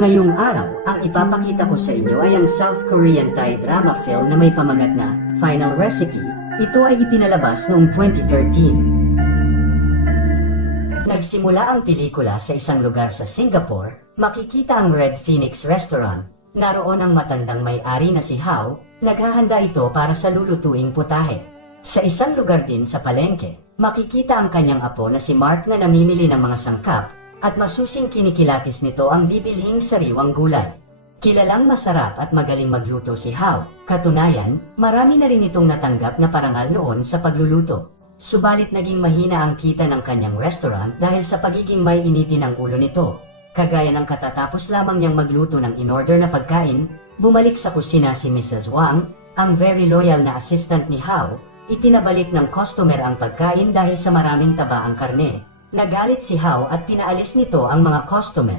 Ngayong araw, ang ipapakita ko sa inyo ay ang South Korean Thai drama film na may pamagat na Final Recipe. Ito ay ipinalabas noong 2013. Nagsimula ang pelikula sa isang lugar sa Singapore. Makikita ang Red Phoenix Restaurant. Naroon ang matandang may-ari na si Hao. Naghahanda ito para sa lulutuing putahe. Sa isang lugar din sa palengke, makikita ang kanyang apo na si Mark na namimili ng mga sangkap at masusing kinikilatis nito ang bibilhing sariwang gulay. Kilalang masarap at magaling magluto si Hao. Katunayan, marami na rin itong natanggap na parangal noon sa pagluluto. Subalit naging mahina ang kita ng kanyang restaurant dahil sa pagiging may initin ang ulo nito. Kagaya ng katatapos lamang niyang magluto ng in-order na pagkain, bumalik sa kusina si Mrs. Wang, ang very loyal na assistant ni Hao. Ipinabalik ng customer ang pagkain dahil sa maraming taba ang karne. Nagalit si Hao at pinaalis nito ang mga customer.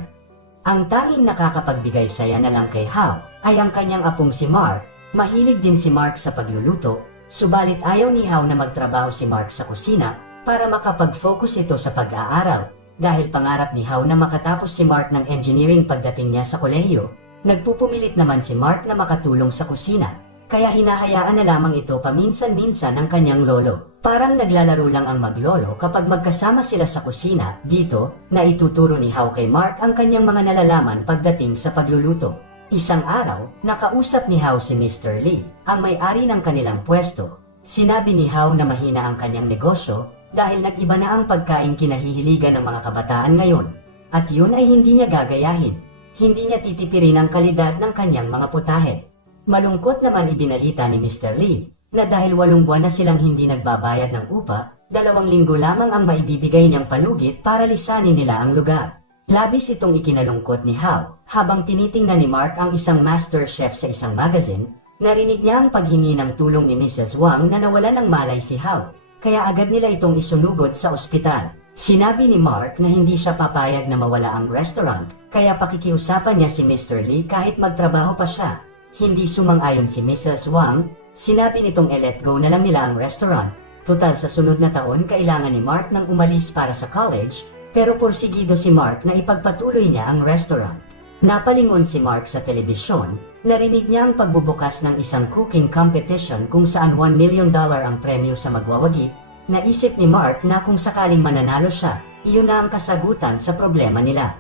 Ang tanging nakakapagbigay saya na lang kay Hao ay ang kanyang apong si Mark. Mahilig din si Mark sa pagluluto, subalit ayaw ni Hao na magtrabaho si Mark sa kusina para makapag-focus ito sa pag-aaral. Dahil pangarap ni Hao na makatapos si Mark ng engineering pagdating niya sa kolehiyo, nagpupumilit naman si Mark na makatulong sa kusina. Kaya hinahayaan na lamang ito paminsan-minsan ng kanyang lolo. Parang naglalaro lang ang maglolo kapag magkasama sila sa kusina. Dito, na ituturo ni Hao kay Mark ang kanyang mga nalalaman pagdating sa pagluluto. Isang araw, nakausap ni Hao si Mr. Lee, ang may-ari ng kanilang pwesto. Sinabi ni Hao na mahina ang kanyang negosyo dahil nag-iba na ang pagkain kinahihiligan ng mga kabataan ngayon. At yun ay hindi niya gagayahin. Hindi niya titipirin ang kalidad ng kanyang mga putahe. Malungkot naman ibinalita ni Mr. Lee na dahil 8 buwan na silang hindi nagbabayad ng upa, 2 linggo lamang ang maibibigay niyang palugit para lisanin nila ang lugar. Labis itong ikinalungkot ni Hao. Habang tinitingnan ni Mark ang isang master chef sa isang magazine, narinig niya ang paghingi ng tulong ni Mrs. Wang na nawalan ng malay si Hao, kaya agad nila itong isunugod sa ospital. Sinabi ni Mark na hindi siya papayag na mawala ang restaurant, kaya pakikiusapan niya si Mr. Lee kahit magtrabaho pa siya. Hindi sumang-ayon si Mrs. Wang. Sinabi nitong let go na lang nila ang restaurant. Tutal sa sunod na taon kailangan ni Mark nang umalis para sa college, pero porsigido si Mark na ipagpatuloy niya ang restaurant. Napalingon si Mark sa telebisyon. Narinig niya ang pagbubukas ng isang cooking competition kung saan $1 million ang premyo sa magwawagi. Naisip ni Mark na kung sakaling mananalo siya, iyon na ang kasagutan sa problema nila.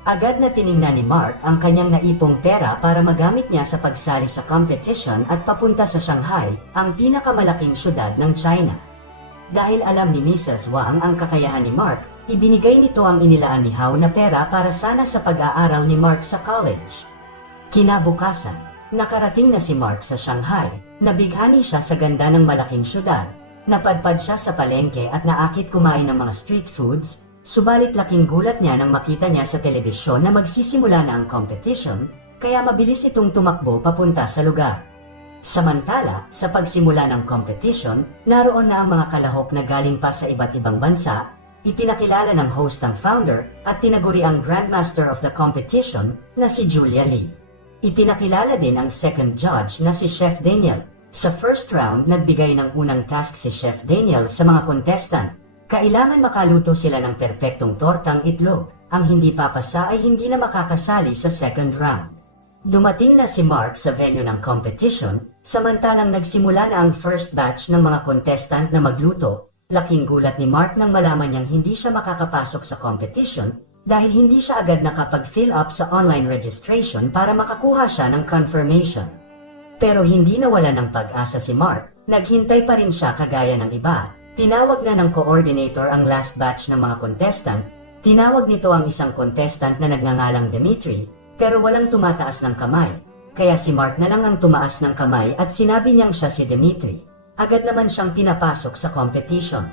Agad na tiningnan ni Mark ang kanyang naipong pera para magamit niya sa pagsali sa competition at papunta sa Shanghai, ang pinakamalaking syudad ng China. Dahil alam ni Mrs. Wang ang kakayahan ni Mark, ibinigay nito ang inilaan ni Hao na pera para sana sa pag-aaral ni Mark sa college. Kinabukasan, nakarating na si Mark sa Shanghai. Nabighani siya sa ganda ng malaking syudad. Napadpad siya sa palengke at naakit kumain ng mga street foods. Subalit laking gulat niya nang makita niya sa telebisyon na magsisimula na ang competition, kaya mabilis itong tumakbo papunta sa lugar. Samantala, sa pagsimula ng competition, naroon na ang mga kalahok na galing pa sa iba't ibang bansa. Ipinakilala ng host ang founder at tinaguri ang Grandmaster of the competition na si Julia Lee. Ipinakilala din ang second judge na si Chef Daniel. Sa first round, nagbigay ng unang task si Chef Daniel sa mga contestant. Kailangan makaluto sila ng perpektong tortang itlog. Ang hindi papasa ay hindi na makakasali sa second round. Dumating na si Mark sa venue ng competition, samantalang nagsimula na ang first batch ng mga contestant na magluto. Laking gulat ni Mark nang malaman niyang hindi siya makakapasok sa competition dahil hindi siya agad nakapag-fill up sa online registration para makakuha siya ng confirmation. Pero hindi nawala ng pag-asa si Mark, naghintay pa rin siya kagaya ng iba. Tinawag na ng coordinator ang last batch ng mga contestant. Tinawag nito ang isang contestant na nagngangalang Dimitri, pero walang tumataas ng kamay. Kaya si Mark na lang ang tumaas ng kamay at sinabi niyang siya si Dimitri. Agad naman siyang pinapasok sa competition.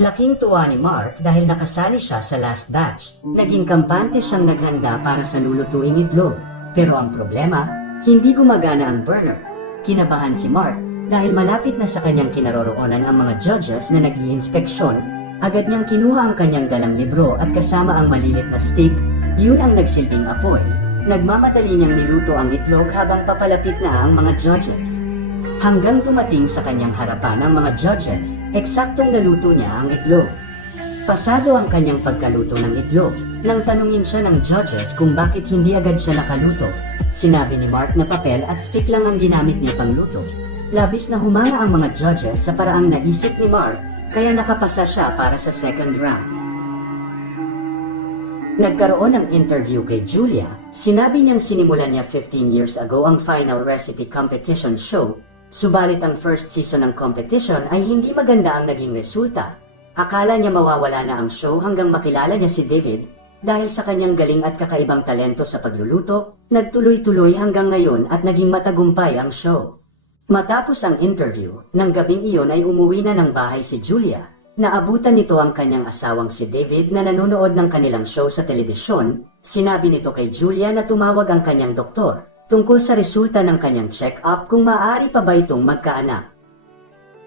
Laking tuwa ni Mark dahil nakasali siya sa last batch. Naging kampante siyang naghanda para sa lulutuing itlog. Pero ang problema, hindi gumagana ang burner. Kinabahan si Mark. Dahil malapit na sa kanyang kinaroroonan ang mga judges na nag-iinspeksyon, agad niyang kinuha ang kanyang dalang libro at kasama ang malilit na stick, yun ang nagsilbing apoy. Nagmamadali niyang niluto ang itlog habang papalapit na ang mga judges. Hanggang dumating sa kanyang harapan ang mga judges, eksaktong naluto niya ang itlog. Pasado ang kanyang pagkaluto ng itlog. Nang tanungin siya ng judges kung bakit hindi agad siya nakaluto, sinabi ni Mark na papel at stick lang ang ginamit niya pangluto. Labis na humanga ang mga judges sa paraang naisip ni Mark, kaya nakapasa siya para sa second round. Nagkaroon ng interview kay Julia, sinabi niyang sinimulan niya 15 years ago ang Final Recipe Competition show, subalit ang first season ng competition ay hindi maganda ang naging resulta. Akala niya mawawala na ang show hanggang makilala niya si David, dahil sa kanyang galing at kakaibang talento sa pagluluto, nagtuloy-tuloy hanggang ngayon at naging matagumpay ang show. Matapos ang interview, nang gabing iyon ay umuwi na ng bahay si Julia. Naabutan nito ang kanyang asawang si David na nanonood ng kanilang show sa telebisyon. Sinabi nito kay Julia na tumawag ang kanyang doktor tungkol sa resulta ng kanyang check-up kung maaari pa ba itong magkaanak.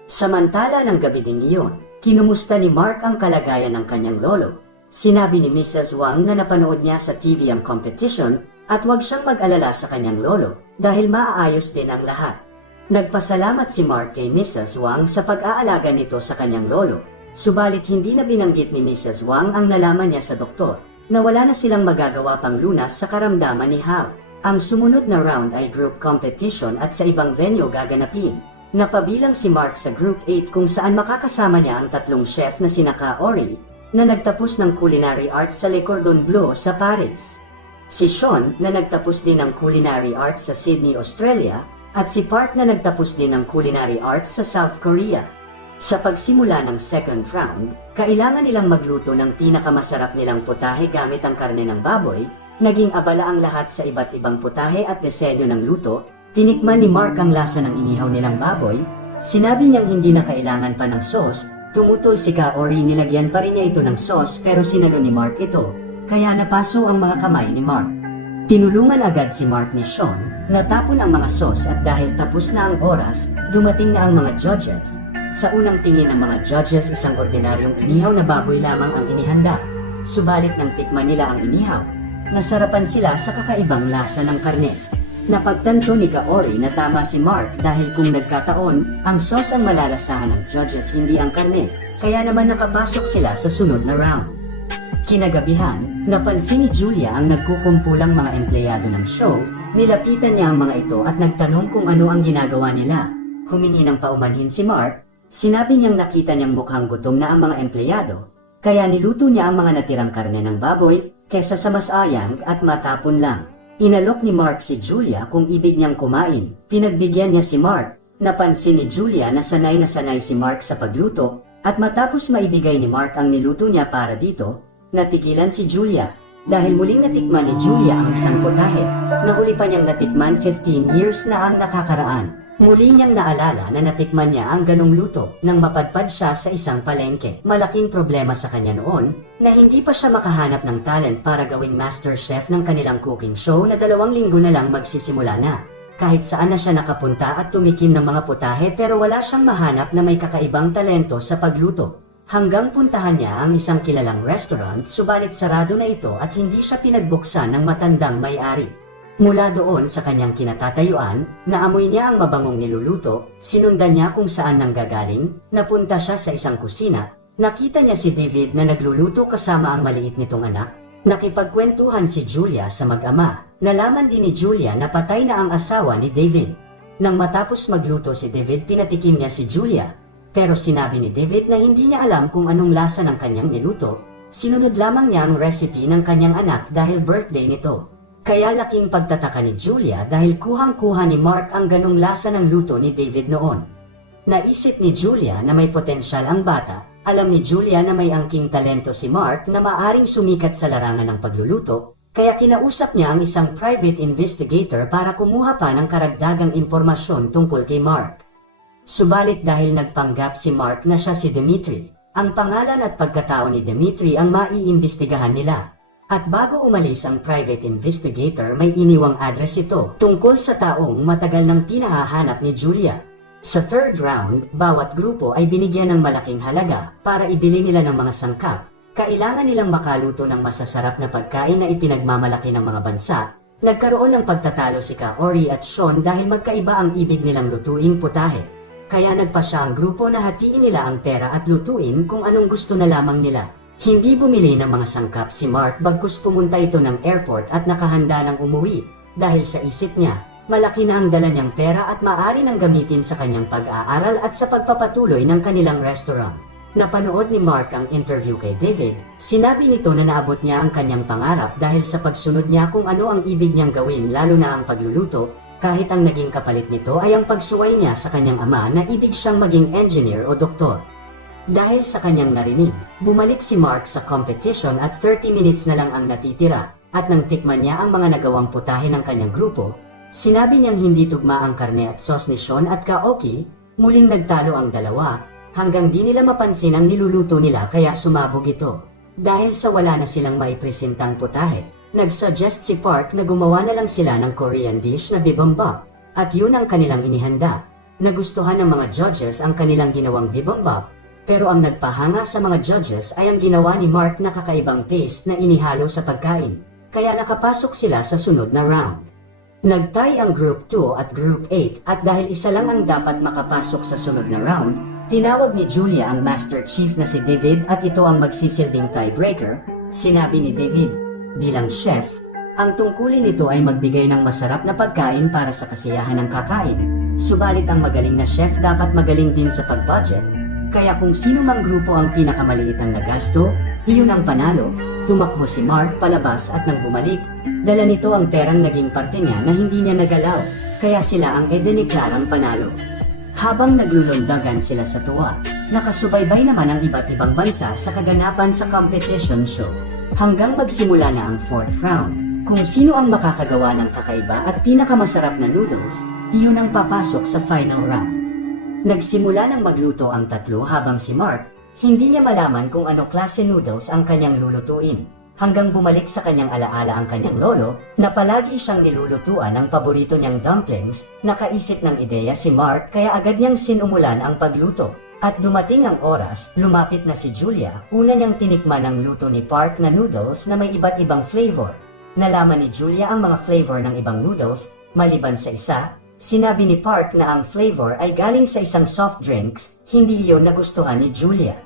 Samantala ng gabi ding iyon, kinumusta ni Mark ang kalagayan ng kanyang lolo. Sinabi ni Mrs. Wang na napanood niya sa TV ang competition at huwag siyang mag-alala sa kanyang lolo dahil maaayos din ang lahat. Nagpasalamat si Mark kay Mrs. Wang sa pag-aalaga nito sa kanyang lolo. Subalit hindi na binanggit ni Mrs. Wang ang nalaman niya sa doktor na wala na silang magagawa pang lunas sa karamdaman ni Hao. Ang sumunod na round ay group competition at sa ibang venue gaganapin. Napabilang si Mark sa Group 8 kung saan makakasama niya ang tatlong chef na sina Ka-Ori na nagtapos ng Culinary Arts sa Le Cordon Bleu sa Paris, si Sean na nagtapos din ng Culinary Arts sa Sydney, Australia, at si Park na nagtapos din ng Culinary Arts sa South Korea. Sa pagsimula ng second round, kailangan nilang magluto ng pinakamasarap nilang putahe gamit ang karne ng baboy. Naging abala ang lahat sa iba't ibang putahe at disenyo ng luto. Tinikman ni Mark ang lasa ng inihaw nilang baboy. Sinabi niyang hindi na kailangan pa ng sauce. Tumutoy si Ka-Ori, nilagyan pa rin niya ito ng sauce pero sinalo ni Mark ito, kaya napaso ang mga kamay ni Mark. Tinulungan agad si Mark ni Sean, natapon ang mga sauce at dahil tapos na ang oras, dumating na ang mga judges. Sa unang tingin ng mga judges, isang ordinaryong inihaw na baboy lamang ang inihanda. Subalit nang tikman nila ang inihaw, nasarapan sila sa kakaibang lasa ng karne. Napagtanto ni Ka-Ori na tama si Mark dahil kung nagkataon, ang sauce ang malalasahan ng judges hindi ang karne, kaya naman nakapasok sila sa sunod na round. Kinagabihan, napansin ni Julia ang nagkukumpulang mga empleyado ng show. Nilapitan niya ang mga ito at nagtanong kung ano ang ginagawa nila. Humingi ng paumanhin si Mark. Sinabi niyang nakita niyang mukhang gutom na ang mga empleyado, kaya niluto niya ang mga natirang karne ng baboy kesa sa masayang at matapon lang. Inalok ni Mark si Julia kung ibig niyang kumain. Pinagbigyan niya si Mark. Napansin ni Julia na sanay si Mark sa pagluto at matapos maibigay ni Mark ang niluto niya para dito, natigilan si Julia dahil muling natikman ni Julia ang isang putahe. Nahuli pa niyang natikman 15 years na ang nakakaraan. Muli niyang naalala na natikman niya ang ganong luto nang mapadpad siya sa isang palengke. Malaking problema sa kanya noon na hindi pa siya makahanap ng talent para gawing master chef ng kanilang cooking show na 2 linggo na lang magsisimula na. Kahit saan na siya nakapunta at tumikim ng mga putahe pero wala siyang mahanap na may kakaibang talento sa pagluto. Hanggang puntahan niya ang isang kilalang restaurant, subalit sarado na ito at hindi siya pinagbuksan ng matandang may-ari. Mula doon sa kanyang kinatatayuan, naamoy niya ang mabangong niluluto, sinundan niya kung saan nanggagaling, napunta siya sa isang kusina, nakita niya si David na nagluluto kasama ang maliit nitong anak. Nakipagkwentuhan si Julia sa mag-ama, nalaman din ni Julia na patay na ang asawa ni David. Nang matapos magluto si David, pinatikim niya si Julia, pero sinabi ni David na hindi niya alam kung anong lasa ng kanyang niluto. Sinunod lamang niya ang recipe ng kanyang anak dahil birthday nito. Kaya laking pagtataka ni Julia dahil kuhang-kuha ni Mark ang ganong lasa ng luto ni David noon. Naisip ni Julia na may potensyal ang bata. Alam ni Julia na may angking talento si Mark na maaring sumikat sa larangan ng pagluluto, kaya kinausap niya ang isang private investigator para kumuha pa ng karagdagang impormasyon tungkol kay Mark. Subalit dahil nagpanggap si Mark na siya si Dimitri, ang pangalan at pagkatao ni Dimitri ang maiimbestigahan nila. At bago umalis ang private investigator, may iniwang address ito tungkol sa taong matagal nang pinahahanap ni Julia. Sa third round, bawat grupo ay binigyan ng malaking halaga para ibili nila ng mga sangkap. Kailangan nilang makaluto ng masasarap na pagkain na ipinagmamalaki ng mga bansa. Nagkaroon ng pagtatalo si Ka-Ori at Sean dahil magkaiba ang ibig nilang lutuing putahe. Kaya nagpasya ang grupo na hatiin nila ang pera at lutuin kung anong gusto na lamang nila. Hindi bumili ng mga sangkap si Mark bagkus pumunta ito ng airport at nakahanda ng umuwi dahil sa isip niya, malaki na ang dala niyang pera at maaari nang gamitin sa kanyang pag-aaral at sa pagpapatuloy ng kanilang restaurant. Napanood ni Mark ang interview kay David, sinabi nito na naabot niya ang kanyang pangarap dahil sa pagsunod niya kung ano ang ibig niyang gawin lalo na ang pagluluto, kahit ang naging kapalit nito ay ang pagsuway niya sa kanyang ama na ibig siyang maging engineer o doktor. Dahil sa kanyang narinig, bumalik si Mark sa competition at 30 minutes na lang ang natitira, at nang tikman niya ang mga nagawang putahe ng kanyang grupo, sinabi niyang hindi tugma ang karne at sauce ni Sean at Kaoki, muling nagtalo ang dalawa, hanggang di nila mapansin ang niluluto nila kaya sumabog ito. Dahil sa wala na silang maipresentang putahe, nag-suggest si Park na gumawa na lang sila ng Korean dish na bibimbap, at yun ang kanilang inihanda. Nagustuhan ng mga judges ang kanilang ginawang bibimbap, pero ang nagpahanga sa mga judges ay ang ginawa ni Mark na kakaibang paste na inihalo sa pagkain, kaya nakapasok sila sa sunod na round. Nagtie ang Group 2 at Group 8 at dahil isa lang ang dapat makapasok sa sunod na round, tinawag ni Julia ang Master Chief na si David at ito ang magsisilbing tiebreaker. Sinabi ni David, bilang chef, ang tungkulin nito ay magbigay ng masarap na pagkain para sa kasiyahan ng kakain. Subalit ang magaling na chef dapat magaling din sa pag-budget, kaya kung sino mang grupo ang pinakamaliit ang nagasto, iyon ang panalo. Tumakbo si Mark palabas at nang bumalik, dala nito ang perang naging parte niya na hindi niya nagalaw, kaya sila ang idiniklarang panalo. Habang naglulundagan sila sa tuwa, nakasubaybay naman ang iba't ibang bansa sa kaganapan sa competition show. Hanggang magsimula na ang 4th round, kung sino ang makakagawa ng kakaiba at pinakamasarap na noodles, iyon ang papasok sa final round. Nagsimula ng magluto ang tatlo habang si Mark, hindi niya malaman kung ano klase noodles ang kanyang lulutuin, hanggang bumalik sa kanyang alaala ang kanyang lolo, na palagi siyang nilulutuan ng paborito niyang dumplings. Nakaisip ng ideya si Mark kaya agad niyang sinumulan ang pagluto. At dumating ang oras, lumapit na si Julia, una niyang tinikman ang luto ni Park na noodles na may iba't ibang flavor. Nalaman ni Julia ang mga flavor ng ibang noodles, maliban sa isa. Sinabi ni Park na ang flavor ay galing sa isang soft drinks, hindi iyon nagustuhan ni Julia.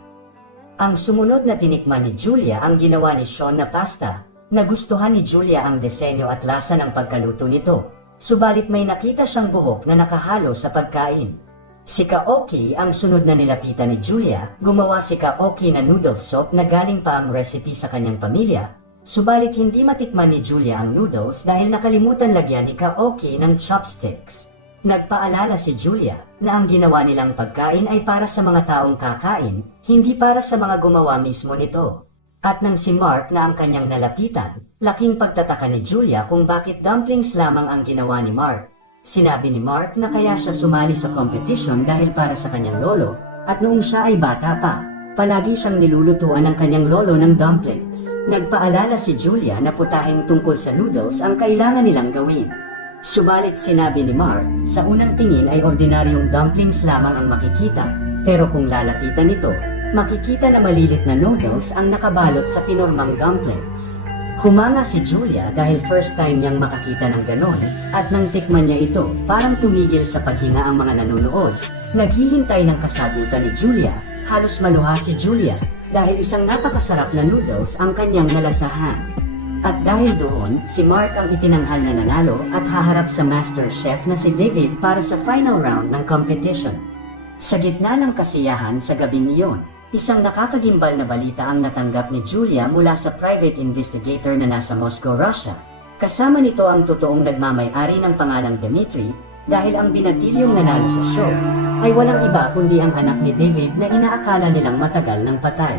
Ang sumunod na tinikman ni Julia ang ginawa ni Sean na pasta. Nagustuhan ni Julia ang disenyo at lasa ng pagkaluto nito, subalit may nakita siyang buhok na nakahalo sa pagkain. Si Kaoki ang sunod na nilapitan ni Julia, gumawa si Kaoki na noodle soup na galing pa ang recipe sa kanyang pamilya. Subalit hindi matikman ni Julia ang noodles dahil nakalimutan lagyan ni Kaoki ng chopsticks. Nagpaalala si Julia na ang ginawa nilang pagkain ay para sa mga taong kakain, hindi para sa mga gumawa mismo nito. At nang si Mark na ang kanyang nalapitan, laking pagtataka ni Julia kung bakit dumplings lamang ang ginawa ni Mark. Sinabi ni Mark na kaya siya sumali sa competition dahil para sa kanyang lolo, at noong siya ay bata pa, palagi siyang nilulutuan ng kanyang lolo ng dumplings. Nagpaalala si Julia na putahing tungkol sa noodles ang kailangan nilang gawin. Subalit sinabi ni Mark, sa unang tingin ay ordinaryong dumplings lamang ang makikita, pero kung lalapitan ito, makikita na malilit na noodles ang nakabalot sa pinormang dumplings. Humanga si Julia dahil first time niyang makakita ng ganon, at nang tikman niya ito, parang tumigil sa paghinga ang mga nanonood. Naghihintay ng kasagutan ni Julia, halos maluha si Julia dahil isang napakasarap na noodles ang kanyang nalasahan. At dahil doon, si Mark ang itinanghal na nanalo at haharap sa master chef na si David para sa final round ng competition. Sa gitna ng kasiyahan sa gabing iyon, isang nakakagimbal na balita ang natanggap ni Julia mula sa private investigator na nasa Moscow, Russia. Kasama nito ang totoong nagmamay-ari ng pangalang Dmitry, dahil ang binatilyong nanalo sa show ay walang iba kundi ang anak ni David na inaakala nilang matagal ng patay.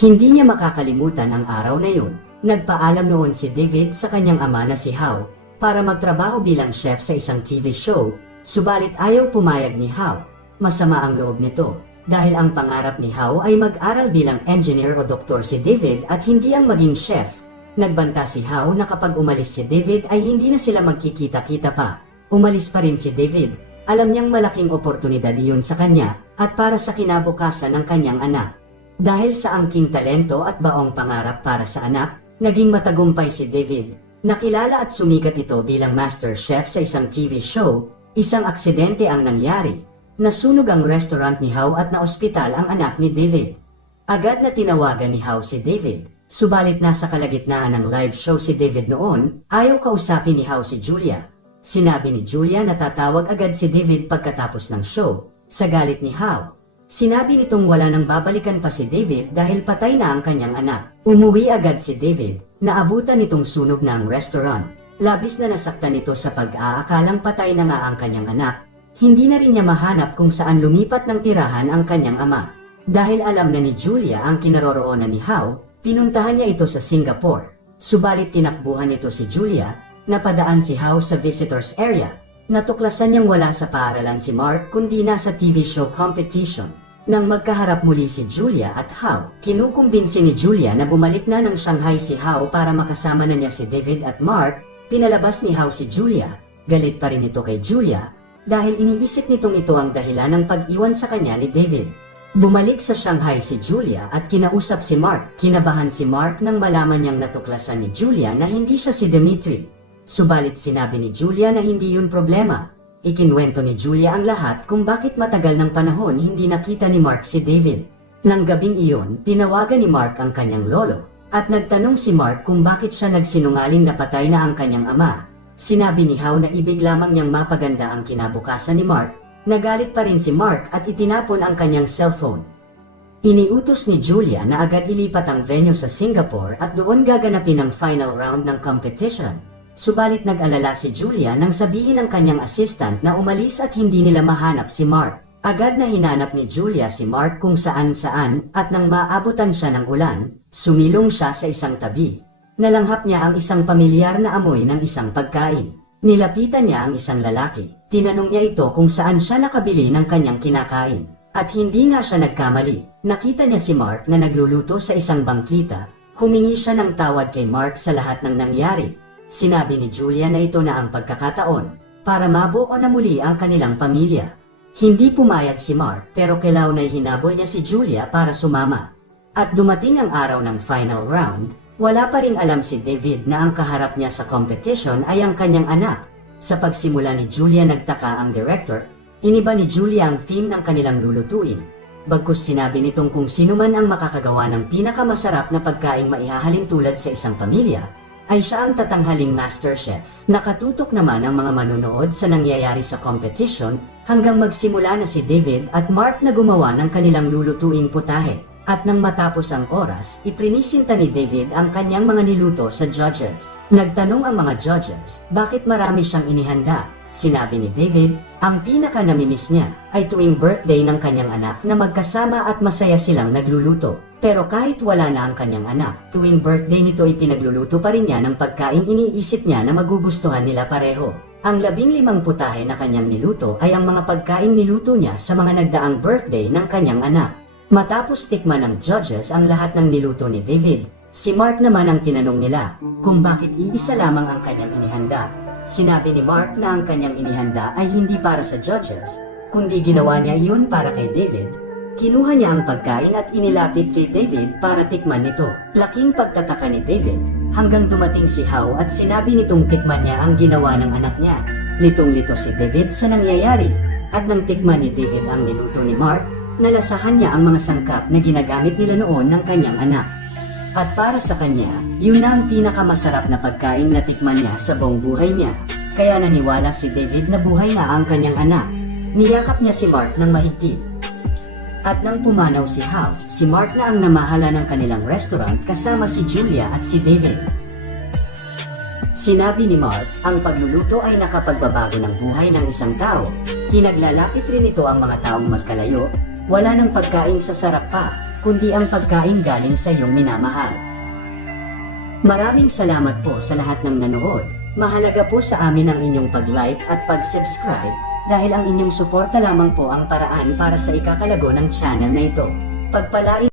Hindi niya makakalimutan ang araw na yun. Nagpaalam noon si David sa kanyang ama na si Hao para magtrabaho bilang chef sa isang TV show, subalit ayaw pumayag ni Hao. Masama ang loob nito dahil ang pangarap ni Hao ay mag-aral bilang engineer o doktor si David at hindi ang maging chef. Nagbanta si Hao na kapag umalis si David ay hindi na sila magkikita-kita pa. Umalis pa rin si David, alam niyang malaking oportunidad iyon sa kanya at para sa kinabukasan ng kanyang anak. Dahil sa angking talento at baong pangarap para sa anak, naging matagumpay si David. Nakilala at sumikat ito bilang master chef sa isang TV show. Isang aksidente ang nangyari. Nasunog ang restaurant ni Hao at naospital ang anak ni David. Agad na tinawagan ni How si David, subalit nasa kalagitnaan ng live show si David noon, ayaw kausapin ni How si Julia. Sinabi ni Julia na tatawag agad si David pagkatapos ng show. Sa galit ni How, sinabi nitong wala nang babalikan pa si David dahil patay na ang kanyang anak. Umuwi agad si David, naabutan nitong sunog na ang restaurant. Labis na nasaktan ito sa pag-aakalang patay na nga ang kanyang anak. Hindi na rin niya mahanap kung saan lumipat ng tirahan ang kanyang ama. Dahil alam na ni Julia ang kinaroroonan ni How, pinuntahan niya ito sa Singapore. Subalit tinakbuhan nito si Julia, napadaan si How sa visitors area. Natuklasan niyang wala sa paaralan si Mark kundi nasa TV show competition. Nang magkaharap muli si Julia at How, kinukumbinsi ni Julia na bumalik na ng Shanghai si How para makasama na niya si David at Mark. Pinalabas ni How si Julia. Galit pa rin ito kay Julia dahil iniisip nitong ito ang dahilan ng pag-iwan sa kanya ni David. Bumalik sa Shanghai si Julia at kinausap si Mark. Kinabahan si Mark nang malaman niyang natuklasan ni Julia na hindi siya si Dimitri. Subalit sinabi ni Julia na hindi yun problema. Ikinwento ni Julia ang lahat kung bakit matagal ng panahon hindi nakita ni Mark si David. Nang gabing iyon, tinawagan ni Mark ang kanyang lolo at nagtanong si Mark kung bakit siya nagsinungaling na patay na ang kanyang ama. Sinabi ni How na ibig lamang niyang mapaganda ang kinabukasan ni Mark. Nagalit pa rin si Mark at itinapon ang kanyang cellphone. Iniutos ni Julia na agad ilipat ang venue sa Singapore at doon gaganapin ang final round ng competition. Subalit nag-alala si Julia nang sabihin ng kanyang assistant na umalis at hindi nila mahanap si Mark. Agad na hinanap ni Julia si Mark kung saan-saan at nang maabutan siya ng ulan, sumilong siya sa isang tabi. Nalanghap niya ang isang pamilyar na amoy ng isang pagkain. Nilapitan niya ang isang lalaki. Tinanong niya ito kung saan siya nakabili ng kanyang kinakain. At hindi nga siya nagkamali. Nakita niya si Mark na nagluluto sa isang bangkita. Humingi siya ng tawad kay Mark sa lahat ng nangyari. Sinabi ni Julia na ito na ang pagkakataon para mabuo na muli ang kanilang pamilya. Hindi pumayag si Mark pero kailaw na'y hinabol niya si Julia para sumama. At dumating ang araw ng final round, wala pa ring alam si David na ang kaharap niya sa competition ay ang kanyang anak. Sa pagsimula ni Julia nagtaka ang director, iniba ni Julia ang theme ng kanilang lulutuin. Bagkus sinabi nitong kung sino man ang makakagawa ng pinakamasarap na pagkaing maihahalin tulad sa isang pamilya, ay siya ang tatanghaling master chef. Nakatutok naman ang mga manunood sa nangyayari sa competition hanggang magsimula na si David at Mark na gumawa ng kanilang lulutuing putahe. At nang matapos ang oras, iprinisinta ni David ang kanyang mga niluto sa judges. Nagtanong ang mga judges, bakit marami siyang inihanda? Sinabi ni David, ang pinaka-namimiss niya ay tuwing birthday ng kanyang anak na magkasama at masaya silang nagluluto. Pero kahit wala na ang kanyang anak, tuwing birthday nito ipinagluluto pa rin niya ng pagkain iniisip niya na magugustuhan nila pareho. Ang 15 putahe na kanyang niluto ay ang mga pagkain niluto niya sa mga nagdaang birthday ng kanyang anak. Matapos tikman ng judges ang lahat ng niluto ni David, si Mark naman ang tinanong nila kung bakit iisa lamang ang kanyang inihanda. Sinabi ni Mark na ang kanyang inihanda ay hindi para sa judges, kundi ginawa niya iyon para kay David. Kinuha niya ang pagkain at inilapit kay David para tikman nito. Laking pagtataka ni David hanggang dumating si How at sinabi nitong tikman niya ang ginawa ng anak niya. Litong-lito si David sa nangyayari at nang tikman ni David ang niluto ni Mark, nalasahan niya ang mga sangkap na ginagamit nila noon ng kanyang anak. At para sa kanya, yun na ang pinakamasarap na pagkain na tikman niya sa buong buhay niya. Kaya naniwala si David na buhay na ang kanyang anak. Niyakap niya si Mark ng mahigpit. At nang pumanaw si How, si Mark na ang namahala ng kanilang restaurant kasama si Julia at si David. Sinabi ni Mark, ang pagluluto ay nakapagbabago ng buhay ng isang tao. Pinaglalapit rin ito ang mga taong magkalayo. Wala nang pagkain sa sarap pa, kundi ang pagkain galing sa iyong minamahal. Maraming salamat po sa lahat ng nanood. Mahalaga po sa amin ang inyong pag-like at pag-subscribe dahil ang inyong suporta lamang po ang paraan para sa ikakalago ng channel na ito. Pagpalain